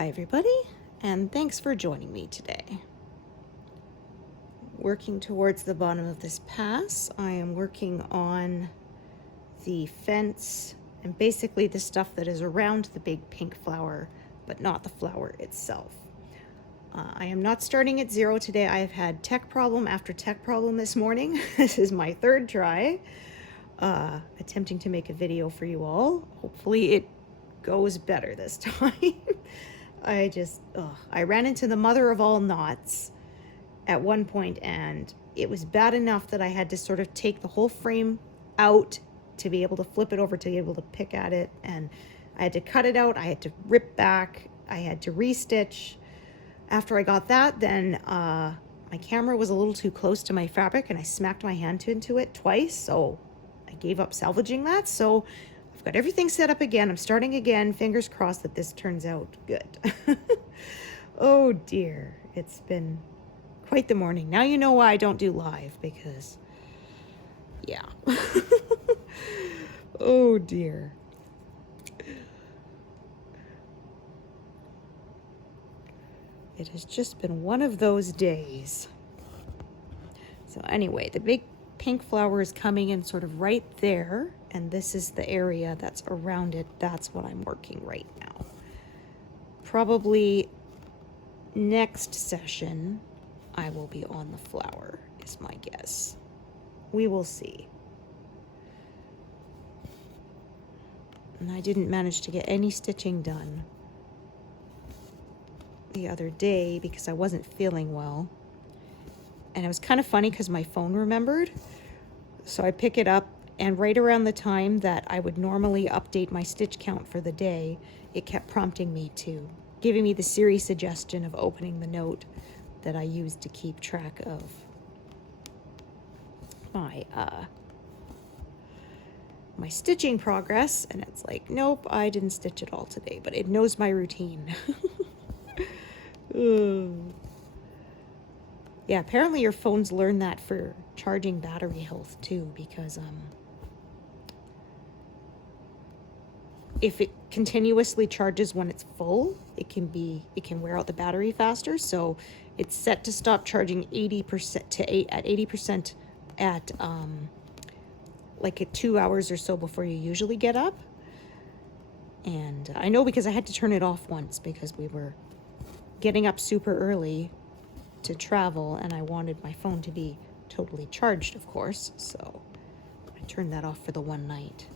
Hi everybody, and thanks for joining me today. Working towards the bottom of this pass, I am working on the fence and basically the stuff that is around the big pink flower, but not the flower itself. I am not starting at zero today. I have had tech problem after tech problem this morning. This is my third try, attempting to make a video for you all. Hopefully it goes better this time. I ran into the mother of all knots at one point, and it was bad enough that I had to sort of take the whole frame out to be able to flip it over to be able to pick at it, and I had to cut it out, I had to rip back, I had to restitch. After I got that, then my camera was a little too close to my fabric and I smacked my hand into it twice, so I gave up salvaging that. So I've got everything set up again. I'm starting again. Fingers crossed that this turns out good. Oh dear, it's been quite the morning. Now you know why I don't do live, because yeah. Oh dear. It has just been one of those days. So anyway, the big pink flower is coming in sort of right there, and this is the area that's around it. That's what I'm working right now. Probably next session I will be on the flower, is my guess. We will see. And I didn't manage to get any stitching done the other day because I wasn't feeling well. And it was kind of funny because my phone remembered. So I pick it up, and right around the time that I would normally update my stitch count for the day, it kept prompting me to, giving me the Siri suggestion of opening the note that I use to keep track of my stitching progress. And it's like, nope, I didn't stitch it all today, but it knows my routine. Yeah, apparently your phones learn that for charging battery health too, because if it continuously charges when it's full, it can wear out the battery faster. So it's set to stop charging 80% at 80% at like at 2 hours or so before you usually get up. And I know because I had to turn it off once because we were getting up super early to travel, and I wanted my phone to be totally charged, of course, so I turned that off for the one night.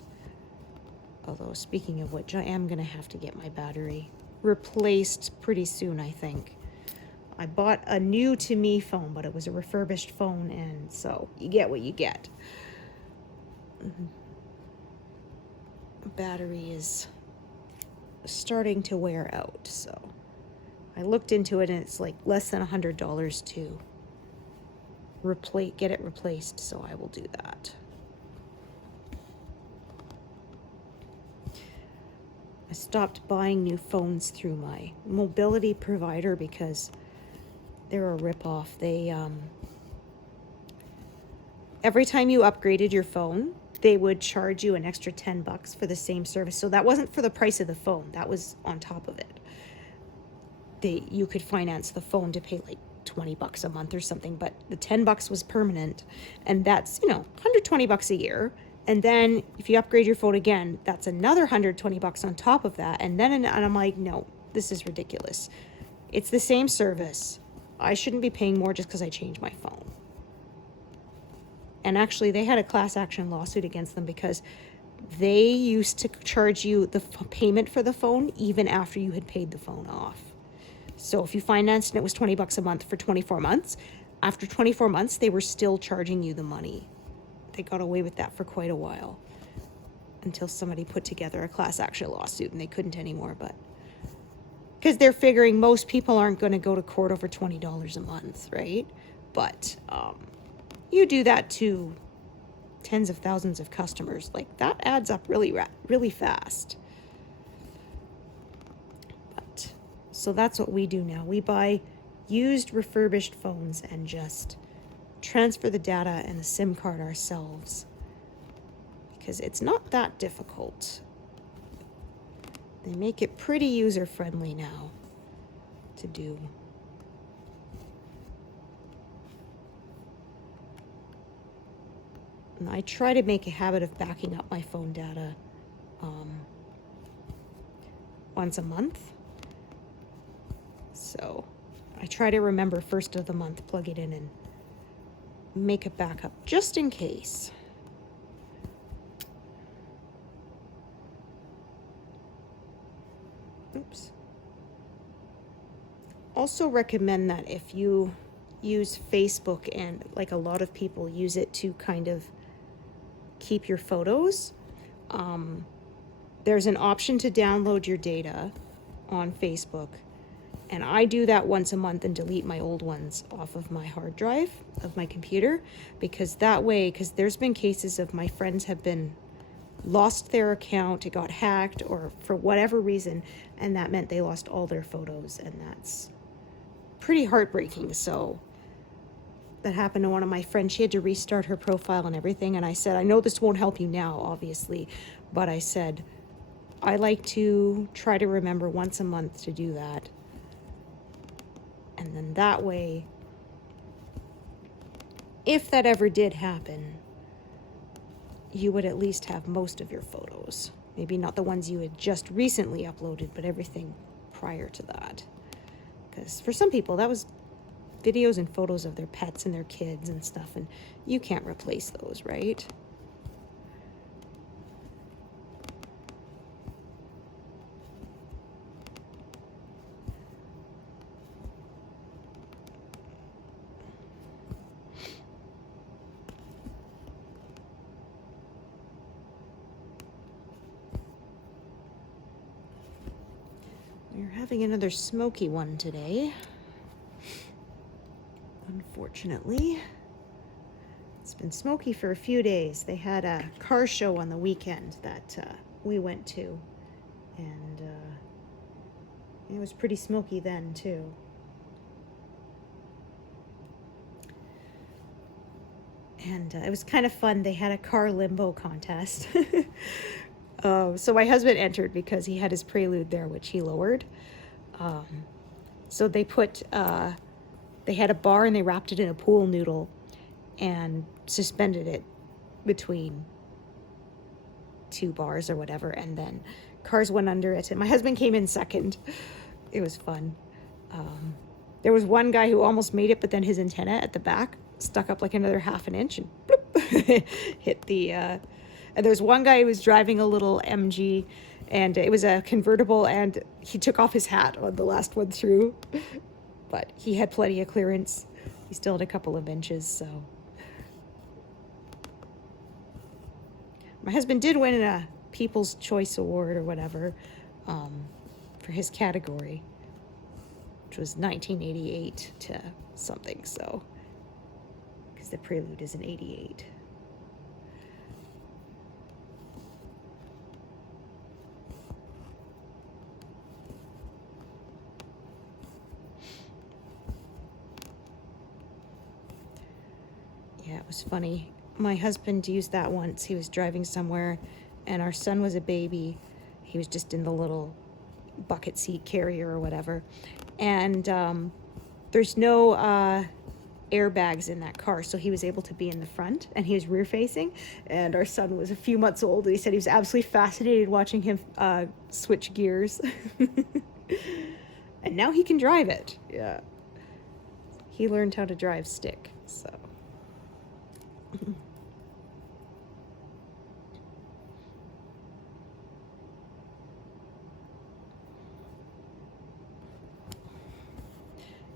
Although, speaking of which, I am gonna have to get my battery replaced pretty soon, I think. I bought a new to me phone, but it was a refurbished phone, and so you get what you get. Battery is starting to wear out, so I looked into it, and it's like less than $100 to get it replaced, so I will do that. I stopped buying new phones through my mobility provider because they're a ripoff. They every time you upgraded your phone, they would charge you an extra $10 for the same service. So that wasn't for the price of the phone, that was on top of it. You could finance the phone to pay like $20 a month or something, but the $10 was permanent, and that's, $120 a year. And then if you upgrade your phone again, that's another $120 on top of that. And I'm like, no, this is ridiculous. It's the same service. I shouldn't be paying more just because I changed my phone. And actually, they had a class action lawsuit against them because they used to charge you the payment for the phone even after you had paid the phone off. So if you financed and it was $20 a month for 24 months, after 24 months, they were still charging you the money. They got away with that for quite a while until somebody put together a class action lawsuit, and they couldn't anymore. But because they're figuring most people aren't going to go to court over $20 a month, right? But you do that to tens of thousands of customers, like that adds up really fast. So that's what we do now. We buy used refurbished phones and just transfer the data and the SIM card ourselves, because it's not that difficult. They make it pretty user-friendly now. to do. And I try to make a habit of backing up my phone data once a month. So I try to remember first of the month, plug it in and make a backup just in case. Oops. Also recommend that if you use Facebook, and like a lot of people use it to kind of keep your photos, there's an option to download your data on Facebook, and I do that once a month and delete my old ones off of my hard drive of my computer, because that way, because there's been cases of my friends have been lost their account, it got hacked, or for whatever reason, and that meant they lost all their photos, and that's pretty heartbreaking. So that happened to one of my friends. She had to restart her profile and everything, and I said, I know this won't help you now, obviously, but I said, I like to try to remember once a month to do that. And then that way, if that ever did happen, you would at least have most of your photos. Maybe not the ones you had just recently uploaded, but everything prior to that. Because for some people, that was videos and photos of their pets and their kids and stuff, and you can't replace those, right? We're having another Smoky one today. Unfortunately, it's been smoky for a few days. They had a car show on the weekend that we went to, and it was pretty smoky then too. And it was kind of fun. They had a car limbo contest. So my husband entered because he had his Prelude there, which he lowered. So they put, they had a bar and they wrapped it in a pool noodle and suspended it between two bars or whatever. And then cars went under it. And my husband came in second. It was fun. There was one guy who almost made it, but then his antenna at the back stuck up like another half an inch and bloop, hit the... And there's one guy who was driving a little MG, and it was a convertible, and he took off his hat on the last one through. But he had plenty of clearance. He still had a couple of inches, so. My husband did win a People's Choice Award or whatever for his category, which was 1988 to something, so. Because the Prelude is an 88. Yeah, it was funny. My husband used that once. He was driving somewhere, and our son was a baby. He was just in the little bucket seat carrier or whatever. And there's no airbags in that car, so he was able to be in the front, and he was rear facing. And our son was a few months old, and he said he was absolutely fascinated watching him switch gears. And now he can drive it. Yeah. He learned how to drive stick, so.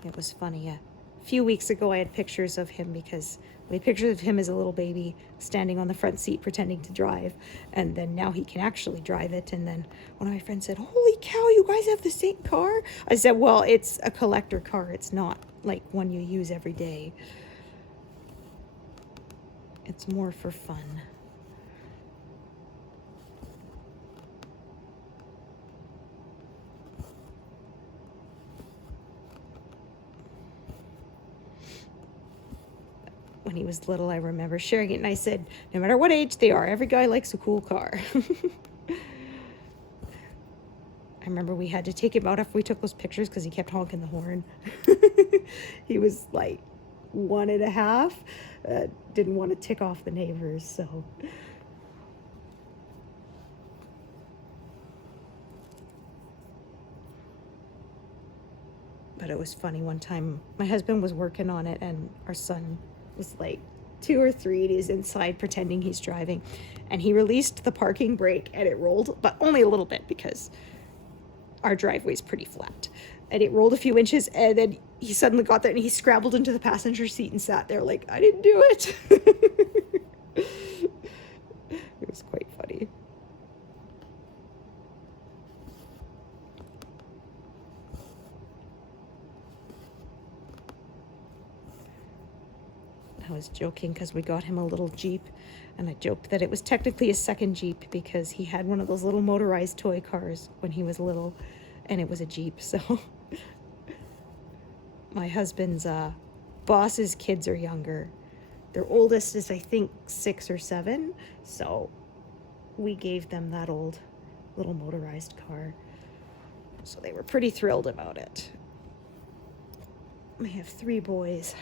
It was funny. A few weeks ago, I had pictures of him because we had pictures of him as a little baby standing on the front seat pretending to drive. And then now he can actually drive it. And then one of my friends said, "Holy cow, you guys have the same car?" I said, "Well, it's a collector car. It's not like one you use every day. It's more for fun." When he was little, I remember sharing it, and I said, no matter what age they are, every guy likes a cool car. I remember we had to take him out after we took those pictures because he kept honking the horn. He was like 1.5, didn't want to tick off the neighbors, so. But it was funny, one time my husband was working on it and our son was like 2 or 3 and he's inside pretending he's driving, and he released the parking brake and it rolled, but only a little bit because our driveway's pretty flat, and it rolled a few inches, and then he suddenly got there and he scrambled into the passenger seat and sat there like, I didn't do it. It was quite funny. I was joking because we got him a little Jeep, and I joked that it was technically a second Jeep because he had one of those little motorized toy cars when he was little, and it was a Jeep. So my husband's boss's kids are younger. Their oldest is, I think, 6 or 7, so we gave them that old little motorized car. So they were pretty thrilled about it. We have 3 boys.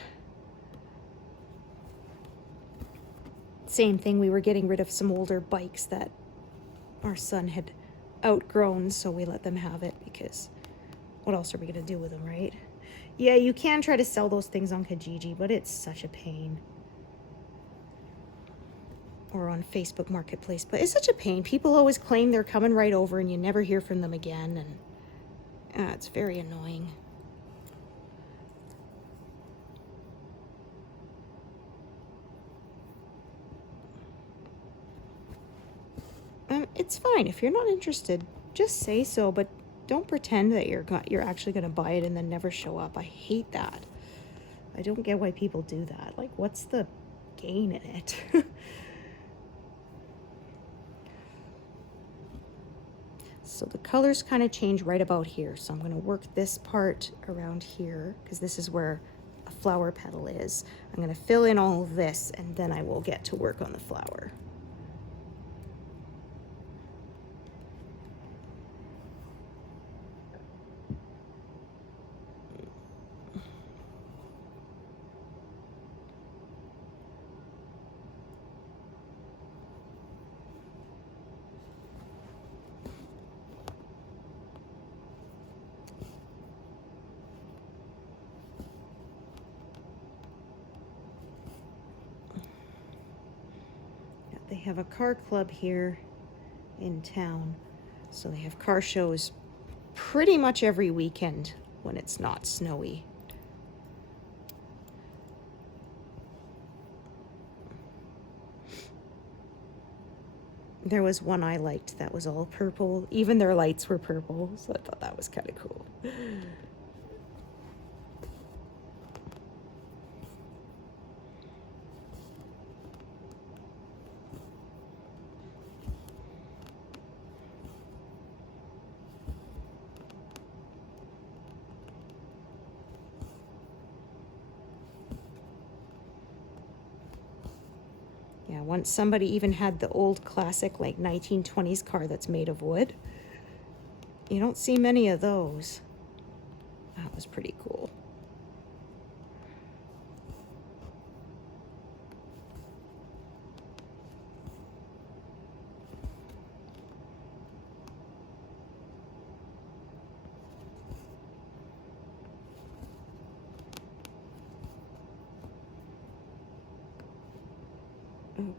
Same thing, we were getting rid of some older bikes that our son had outgrown, so we let them have it because what else are we going to do with them, right? Yeah, you can try to sell those things on Kijiji, but it's such a pain. Or on Facebook Marketplace, but it's such a pain. People always claim they're coming right over and you never hear from them again, and it's very annoying. It's fine. If you're not interested, just say so, but don't pretend that you're actually going to buy it and then never show up. I hate that. I don't get why people do that. Like, what's the gain in it? So the colors kind of change right about here. So I'm going to work this part around here because this is where a flower petal is. I'm going to fill in all of this and then I will get to work on the flower. They have a car club here in town, so they have car shows pretty much every weekend when it's not snowy. There was one I liked that was all purple. Even their lights were purple, so I thought that was kind of cool. Yeah, once somebody even had the old classic, like 1920s car that's made of wood. You don't see many of those. That was pretty cool.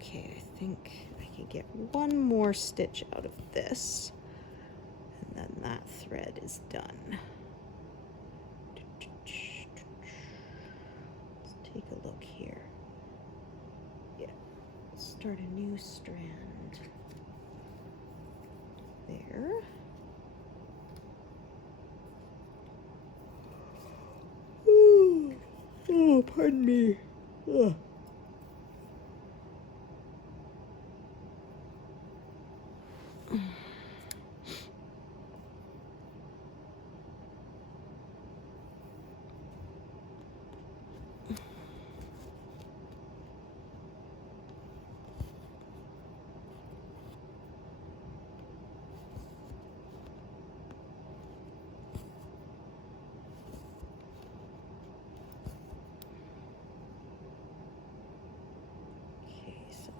Okay, I think I can get one more stitch out of this, and then that thread is done. Let's take a look here. Yeah, start a new strand. There. Oh, pardon me. Ugh.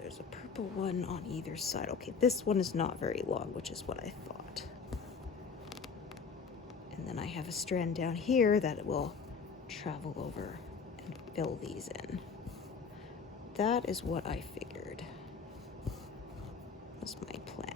there's a purple one on either side. Okay, this one is not very long, which is what I thought. And then I have a strand down here that will travel over and fill these in. That is what I figured was my plan.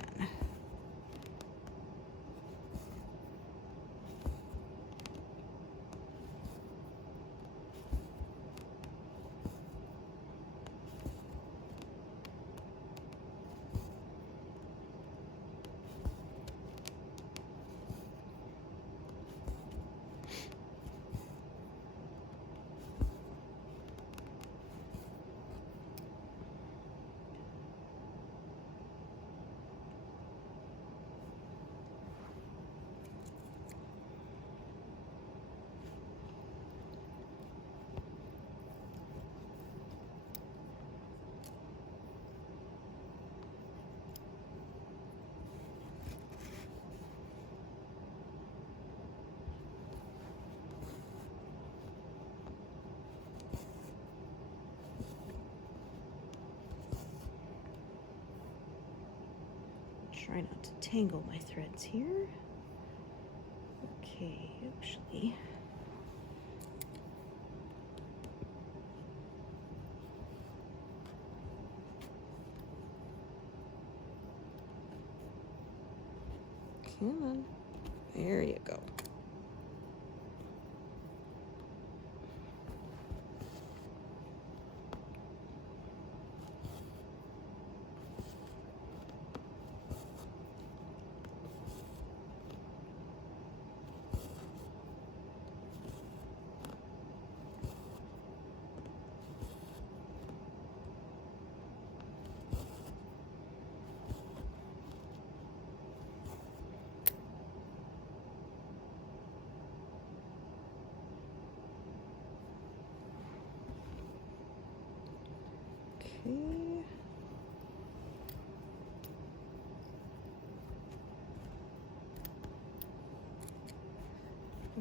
Try not to tangle my threads here. Okay, actually. Come on. There you go.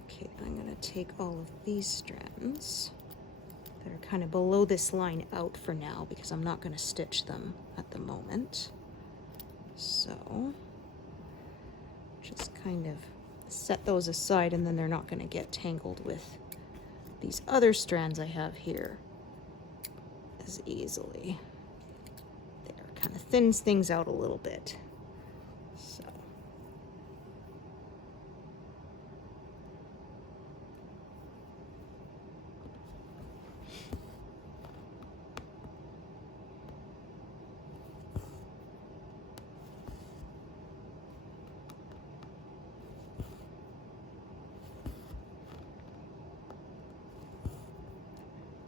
Okay, I'm going to take all of these strands that are kind of below this line out for now because I'm not going to stitch them at the moment. So just kind of set those aside, and then they're not going to get tangled with these other strands I have here as easily. There, kind of thins things out a little bit.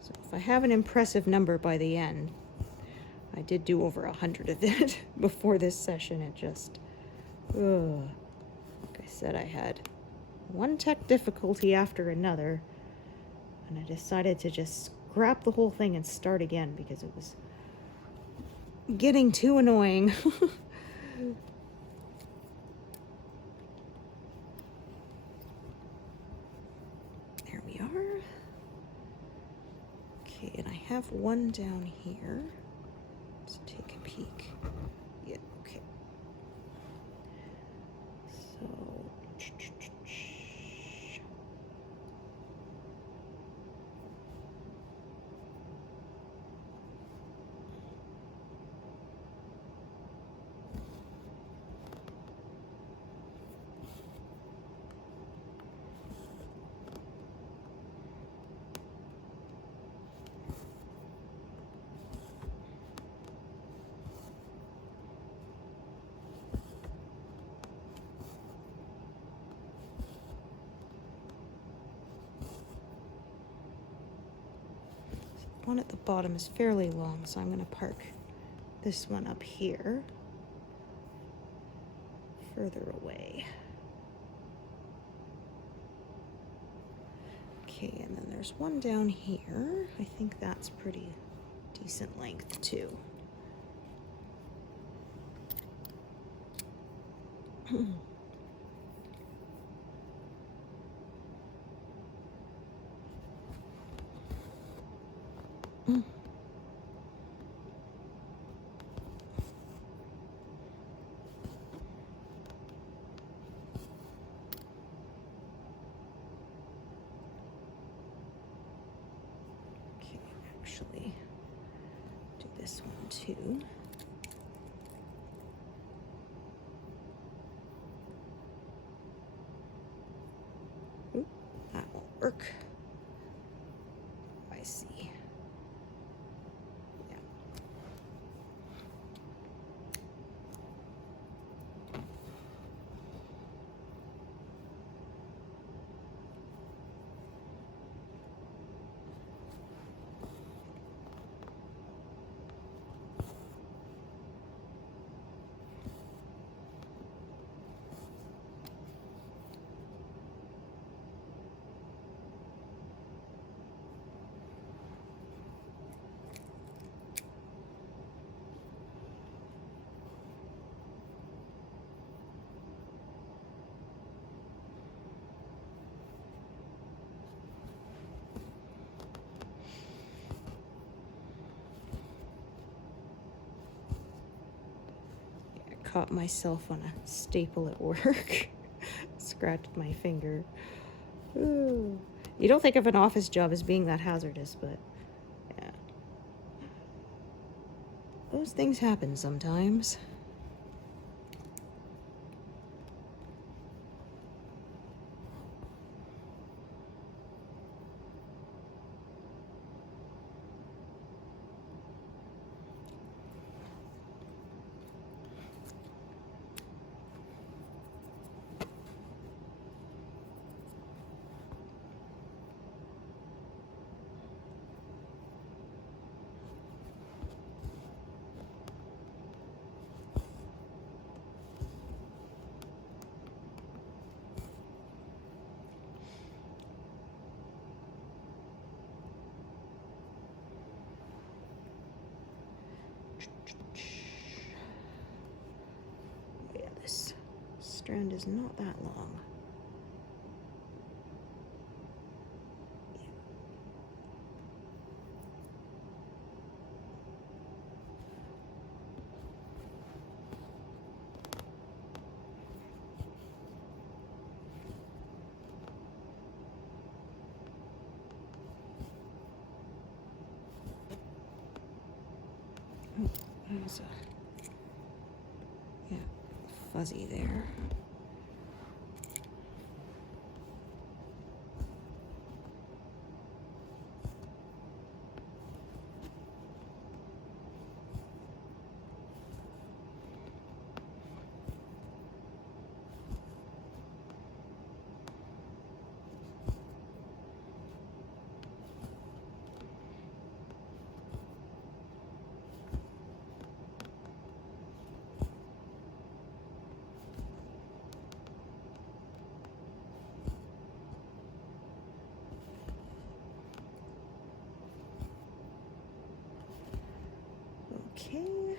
So if I have an impressive number by the end, I did do over 100 of it before this session. It just, like I said, I had one tech difficulty after another, and I decided to just scrap the whole thing and start again because it was getting too annoying. There we are. Okay, and I have one down here. Let's take a peek. Yeah, okay. So, one at the bottom is fairly long, so I'm going to park this one up here, further away. Okay, and then there's one down here. I think that's pretty decent length too. actually do this one too. Oop, that won't work. I see. Yeah. Caught myself on a staple at work. Scratched my finger. Ooh. You don't think of an office job as being that hazardous, but yeah. Those things happen sometimes. Yeah, this strand is not that long. Oh, there's a fuzzy there. Okay.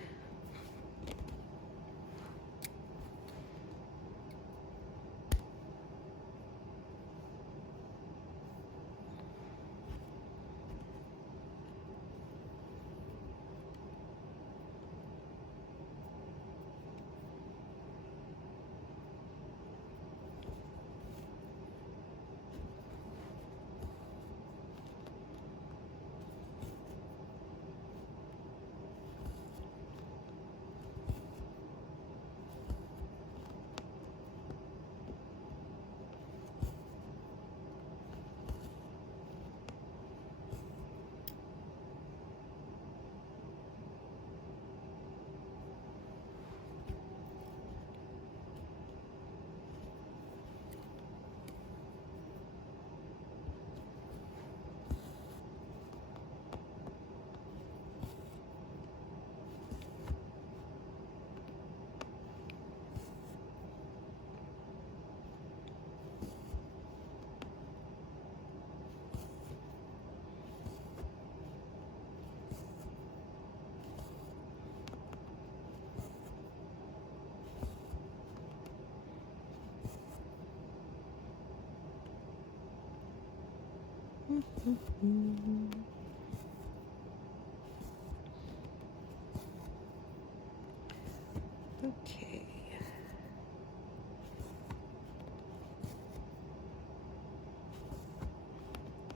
Okay.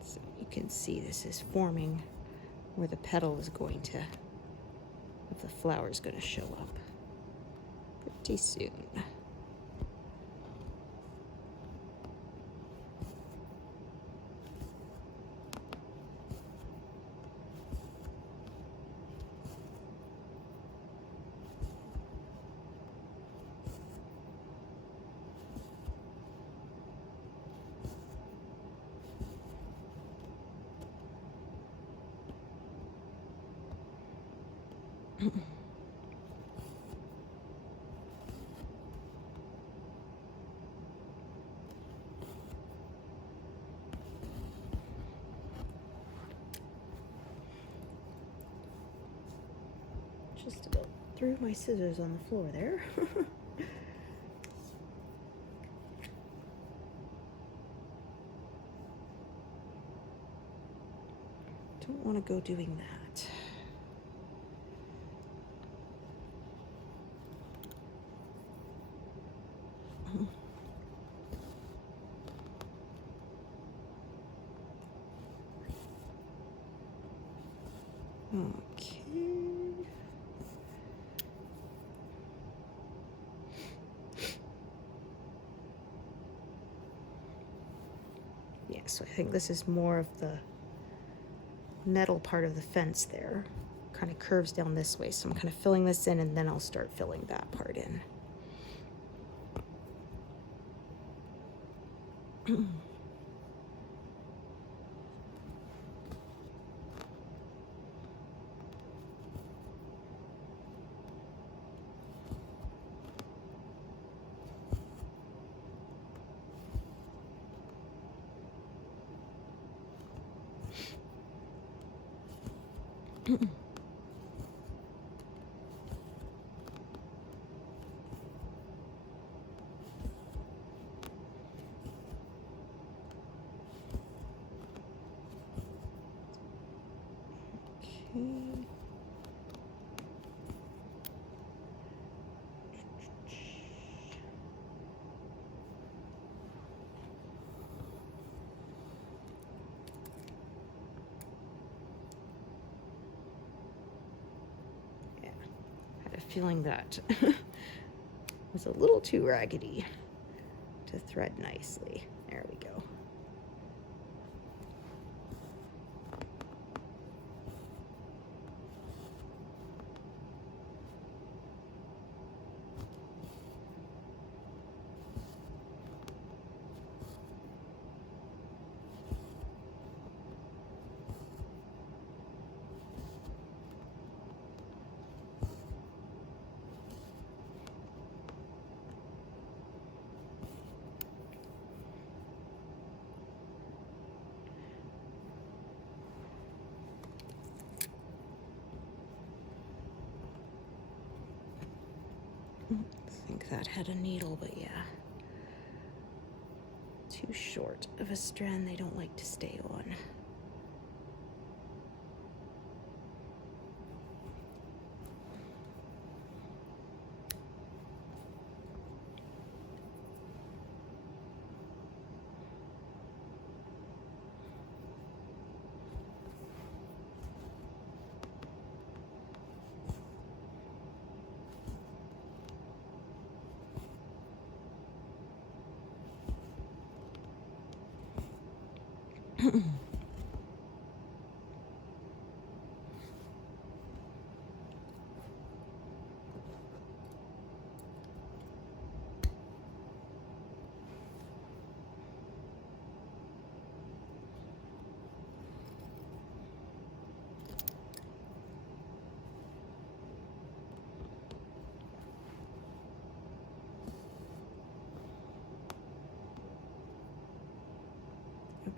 So you can see this is forming where the petal is going to, if the flower is going to show up pretty soon. Just about threw my scissors on the floor there. Don't want to go doing that. Okay. Yeah, so I think this is more of the metal part of the fence there. Kind of curves down this way. So I'm kind of filling this in and then I'll start filling that part in. Feeling that was a little too raggedy to thread nicely. There we go. I think that had a needle, but yeah. Too short of a strand they don't like to stay on.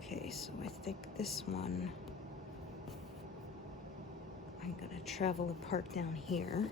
Okay, so I think this one, I'm gonna travel a part down here.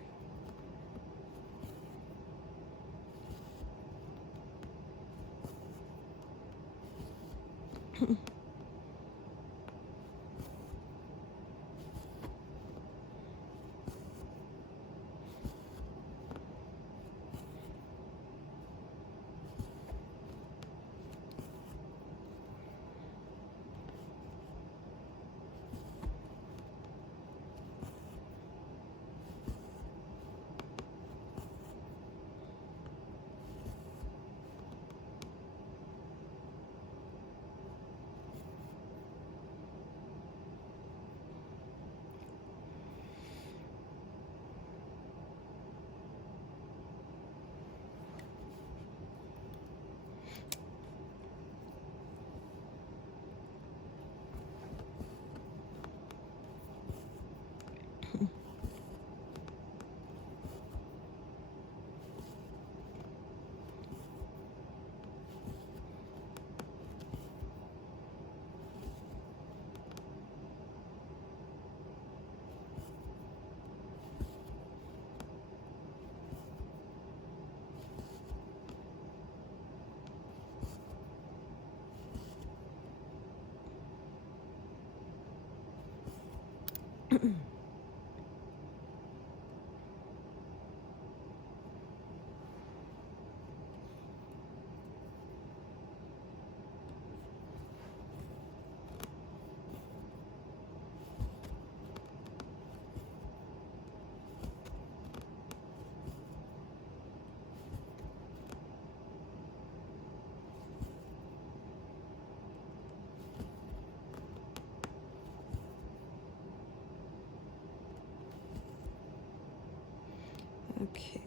Okay,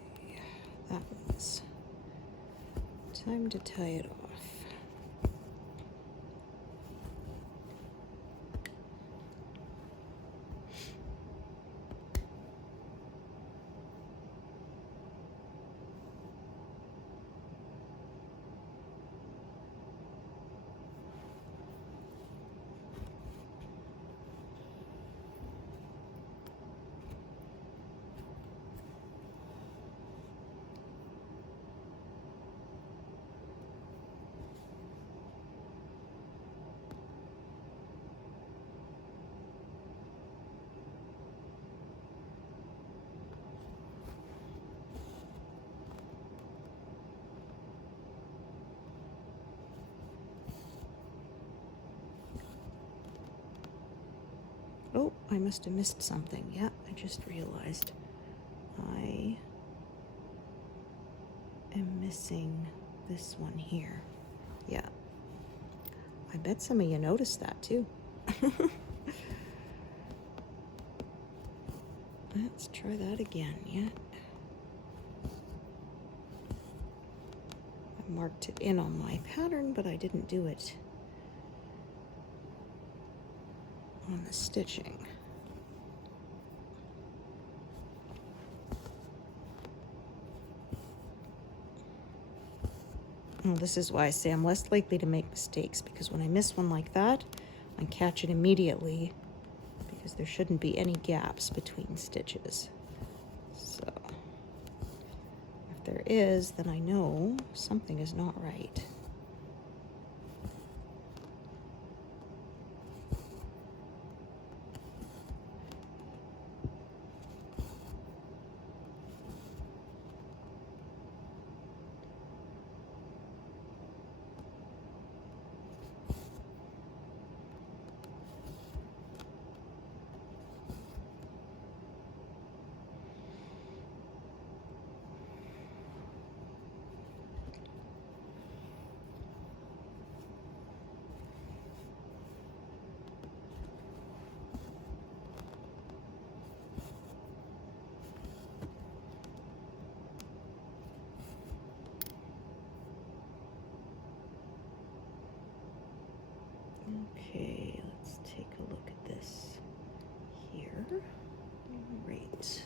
that one's time to tie it off. Oh, I must have missed something. Yeah, I just realized I am missing this one here. Yeah. I bet some of you noticed that too. Let's try that again. Yeah. I marked it in on my pattern, but I didn't do it on the stitching. Well, this is why I say I'm less likely to make mistakes, because when I miss one like that, I catch it immediately, because there shouldn't be any gaps between stitches. So if there is, then I know something is not right. Okay, let's take a look at this here. Great.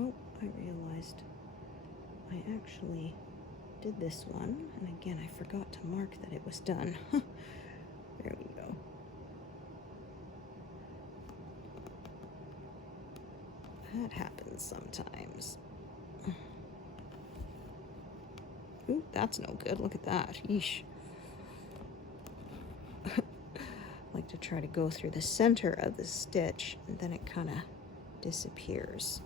Oh, I realized I actually did this one, and again, I forgot to mark that it was done. There we go. That happens sometimes. Ooh, that's no good. Look at that. Yeesh. Like to try to go through the center of the stitch, and then it kind of disappears.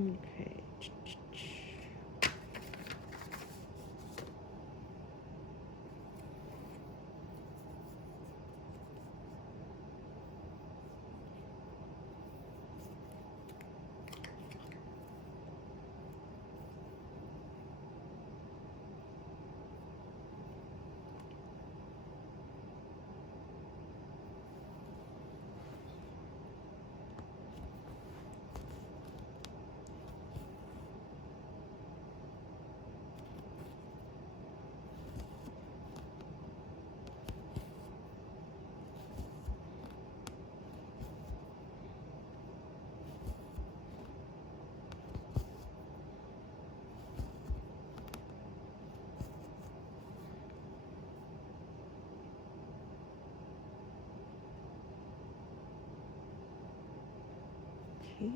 Okay. Okay.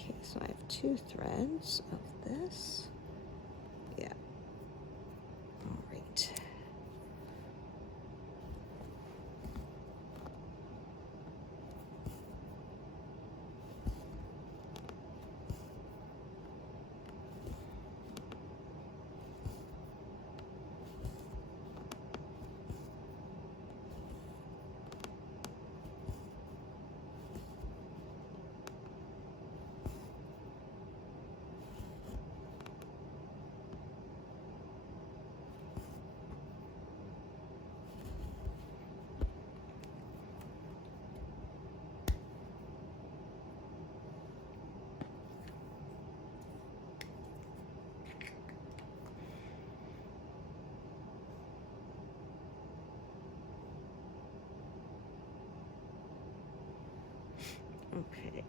Okay, so I have 2 threads of this. Yeah. All right. Okay.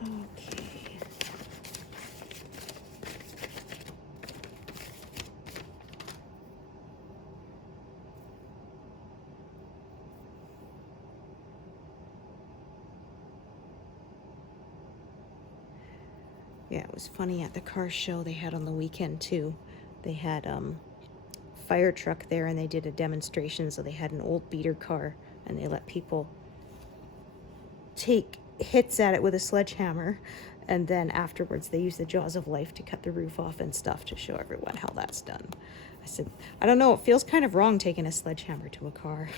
Okay. Yeah, it was funny at the car show they had on the weekend too. They had fire truck there and they did a demonstration. So they had an old beater car and they let people take hits at it with a sledgehammer, and then afterwards they use the jaws of life to cut the roof off and stuff to show everyone how that's done. I said, I don't know, it feels kind of wrong taking a sledgehammer to a car.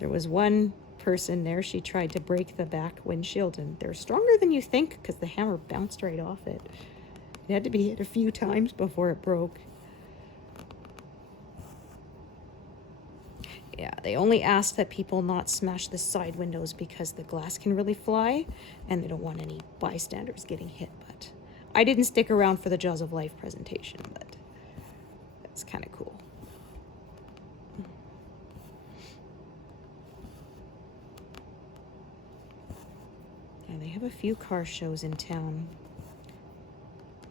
There was one person there, she tried to break the back windshield, and they're stronger than you think because the hammer bounced right off it. It had to be hit a few times before it broke. Yeah, they only ask that people not smash the side windows because the glass can really fly and they don't want any bystanders getting hit. But I didn't stick around for the Jaws of Life presentation, but that's kind of cool. Yeah, they have a few car shows in town.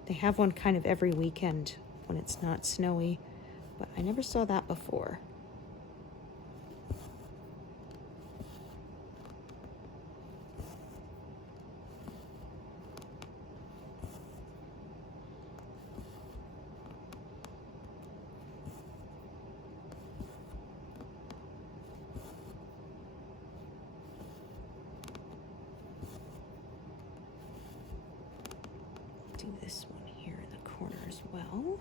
They have one kind of every weekend when it's not snowy, but I never saw that before. do this one here in the corner as well.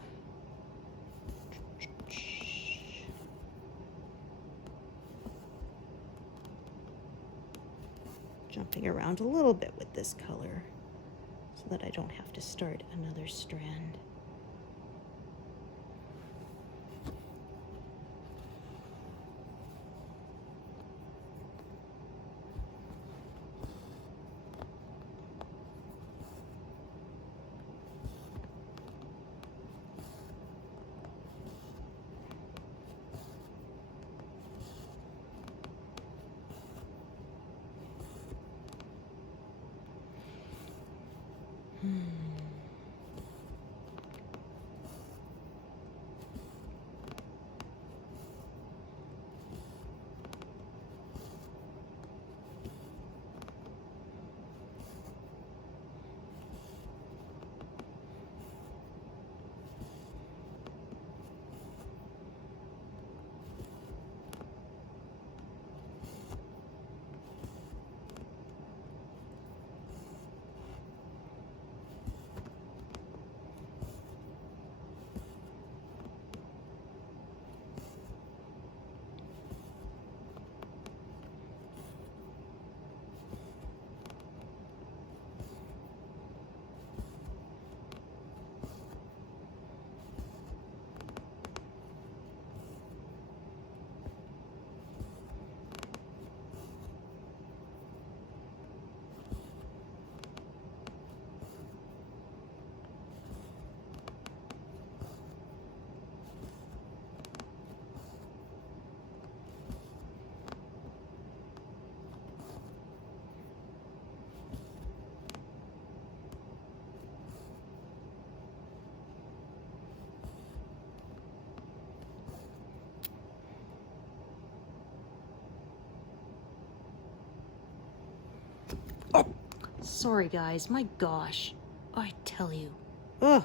Jumping around a little bit with this color so that I don't have to start another strand. Sorry guys, my gosh, I tell you. Ugh.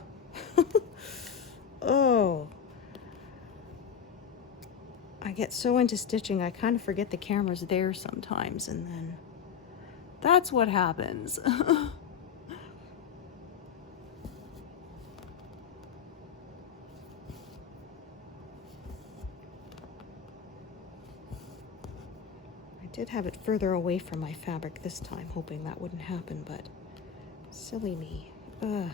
Oh. I get so into stitching, I kind of forget the camera's there sometimes, and then that's what happens. I did have it further away from my fabric this time, hoping that wouldn't happen, but silly me. Ugh.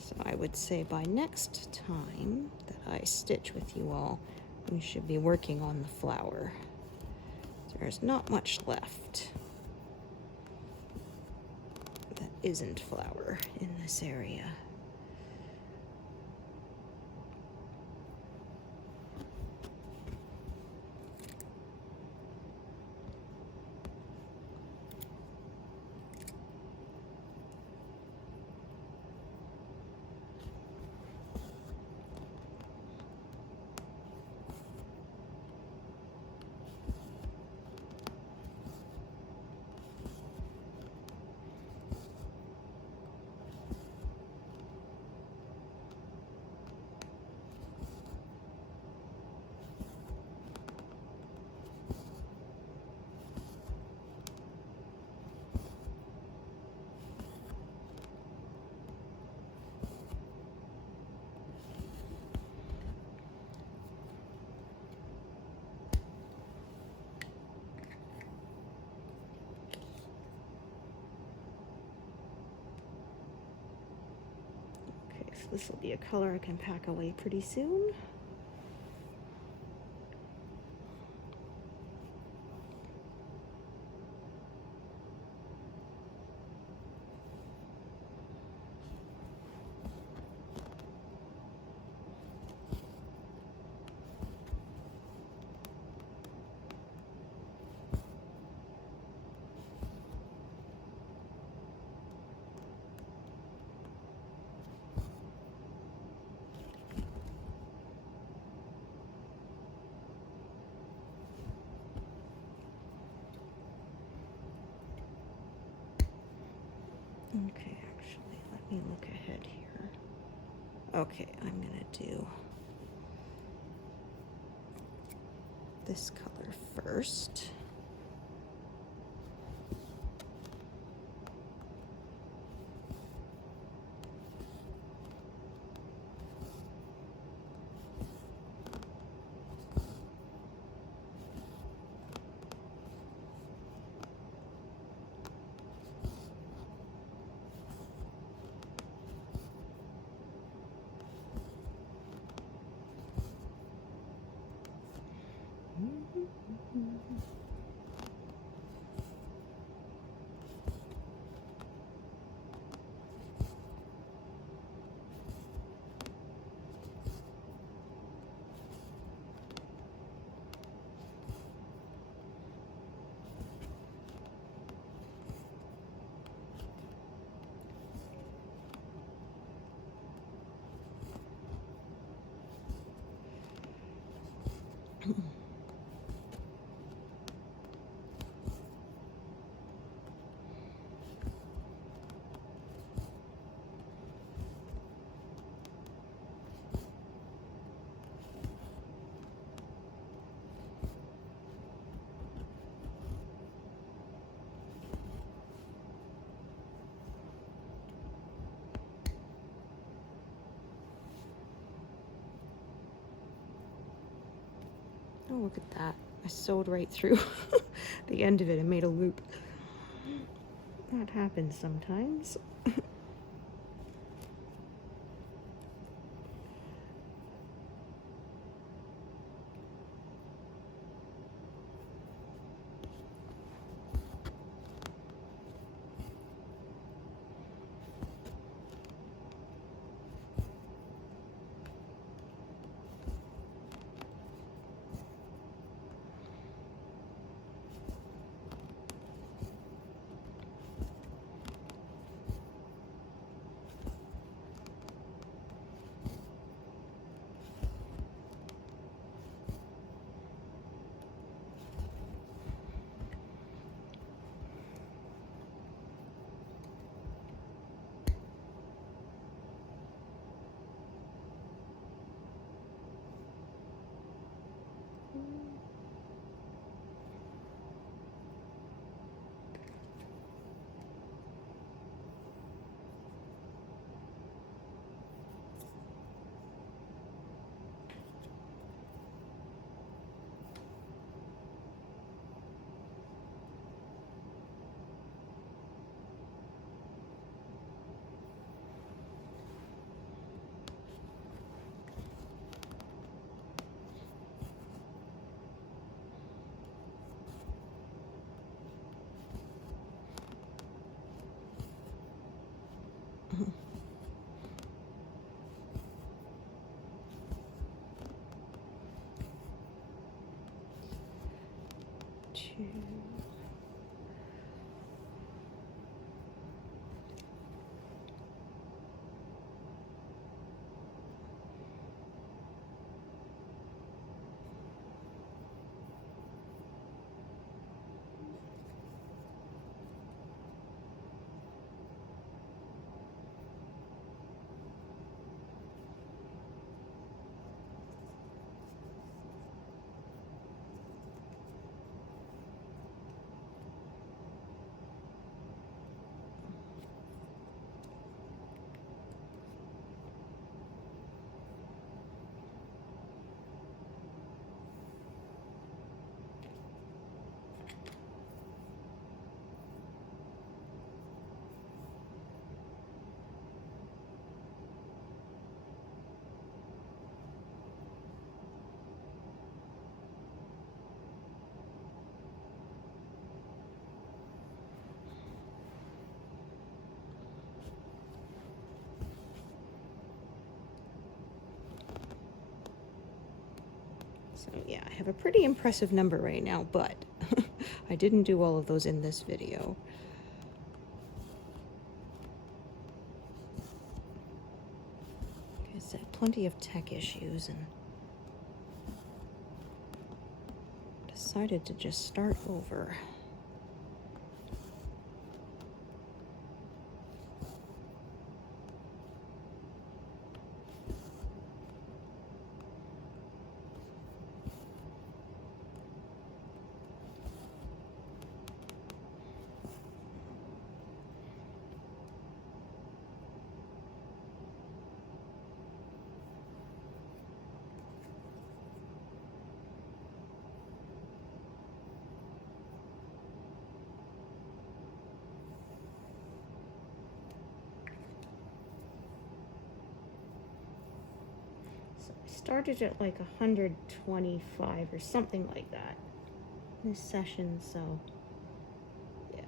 So I would say by next time that I stitch with you all, we should be working on the flower. There's not much left that isn't flower in this area. this will be a color I can pack away pretty soon. Okay, actually, let me look ahead here. Okay, I'm gonna do this color first. Oh, look at that. I sewed right through the end of it and made a loop. That happens sometimes. Two. So yeah, I have a pretty impressive number right now, but I didn't do all of those in this video. Like I said, plenty of tech issues, and decided to just start over. Started at like 125 or something like that this session, so yeah.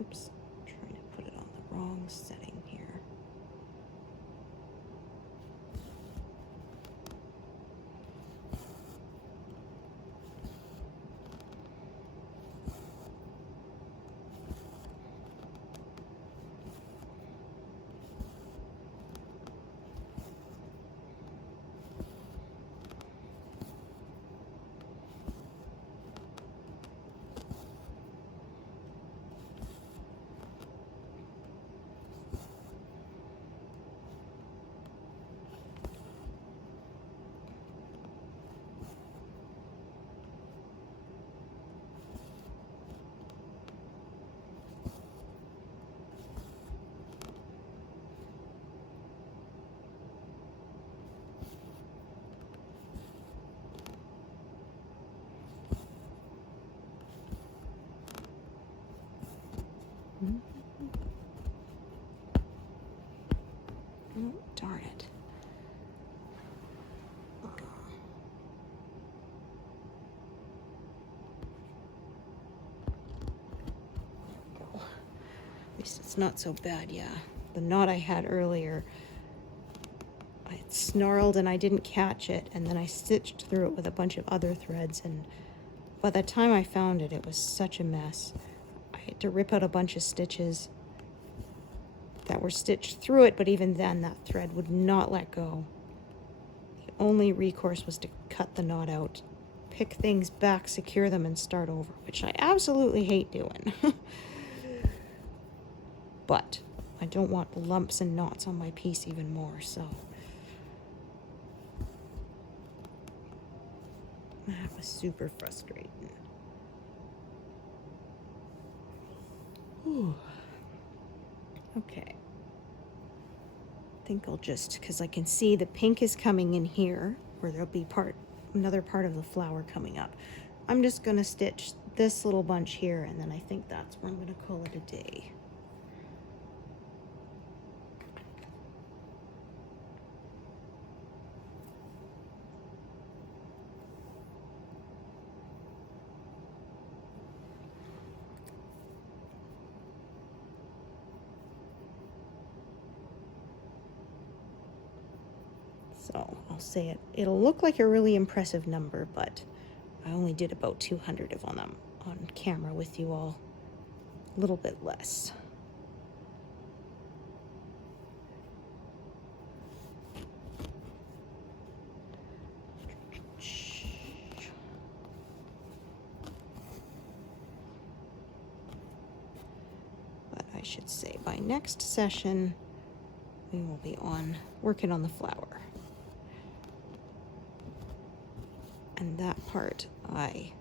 Oops, trying to put it on the wrong setting here. Oh, darn it. At least it's not so bad, yeah. The knot I had earlier, I snarled and I didn't catch it, and then I stitched through it with a bunch of other threads, and by the time I found it, it was such a mess. I had to rip out a bunch of stitches that were stitched through it, but even then that thread would not let go. The only recourse was to cut the knot out, pick things back, secure them, and start over, which I absolutely hate doing. But I don't want lumps and knots on my piece even more, so that was super frustrating. Whew. Okay. I think I'll just, because I can see the pink is coming in here, where there'll be another part of the flower coming up. I'm just going to stitch this little bunch here, and then I think that's where I'm going to call it a day. So I'll say it. It'll look like a really impressive number, but I only did about 200 of them on camera with you all. A little bit less. But I should say by next session, we will be working on the flower. And that part I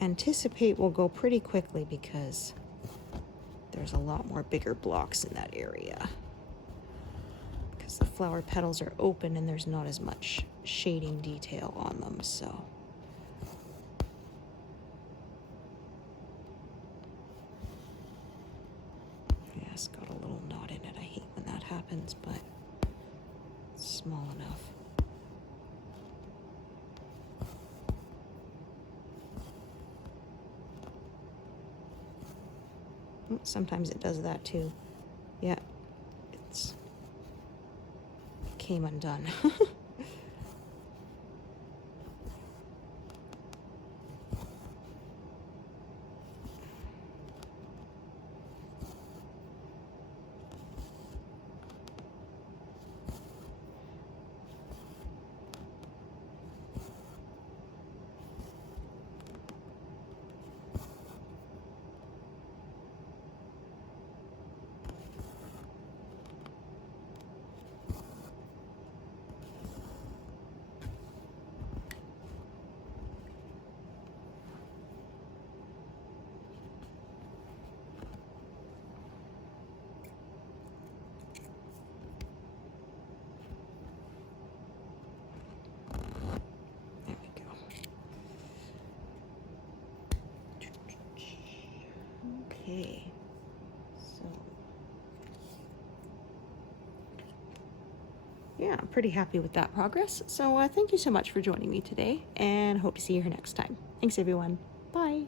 anticipate will go pretty quickly because there's a lot more bigger blocks in that area. Because the flower petals are open and there's not as much shading detail on them, so. Yeah, it's got a little knot in it. I hate when that happens, but it's small enough. Sometimes it does that too. Yeah, it came undone. There we go. Okay, so yeah, I'm pretty happy with that progress. So thank you so much for joining me today, and hope to see you here next time. Thanks, everyone. Bye.